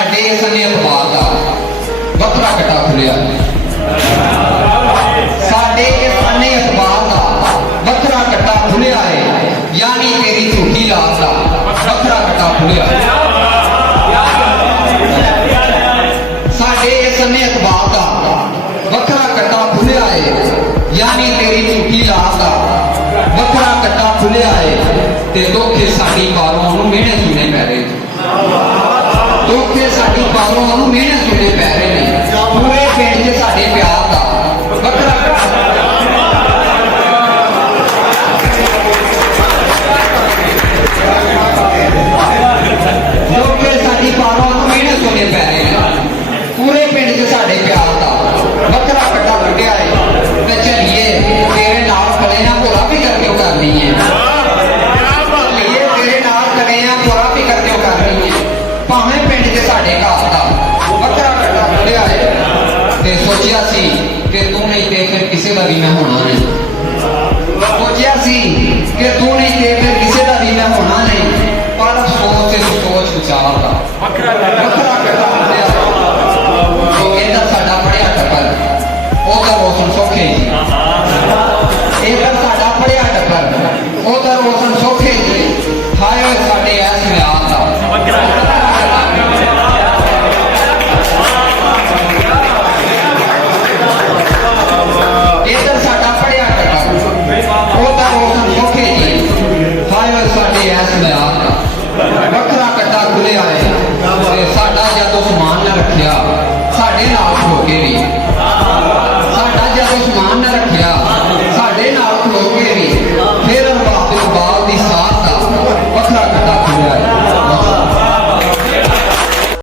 साडे सने अखबार का बखरा कटा खुलिया साडे सने अखबार का बखरा कटा खुलिया है यानी तेरी झूठी लाश का बखरा कटा खुलिया साडे सने अखबार का बखरा कटा खुलिया है यानी तेरी झूठी लाश का बखरा कटा खुलिया है ते धोखे साडी पारों नूं मिहने सुने पै रहे धोखे साडी पारों नूं मिहने सुने पै रहे ने पूरे पिंड च साडे प्यार दा बखरा धोखे साडी पारों नूं मिहने सुने पै रहे ने पूरे पिंड च साडे प्यार दा बखरा कटा कढिया है ते चलिए तेरे नाल खड़े ना भोला भी करके करनी है भावें पिंड च साडे घर दा बखरा कटा खुलिया है ते सोचिया सी कि तू नहीं ते फिर किसी का भी मैं होना नहीं सोचिया सी कि तू नहीं ते फिर किसी का भी मैं होना नहीं पर अफसोस इस सोच विचार का बखरा कटा खुलिया तो इधर साडा पढ़िया टब्बर उधर रोशन सौखे जी इधर साडा पढ़िया टब्बर उधर रोशन सौखे जी हाय साडे ऐस म्यार दा इधर साडा पढ़िया टब्बर उधर रोशन सौखे जी हाय साडे ऐस म्यार दा बखरा कटा खुलिया है साडा जदों समान न रखिया साडे नाल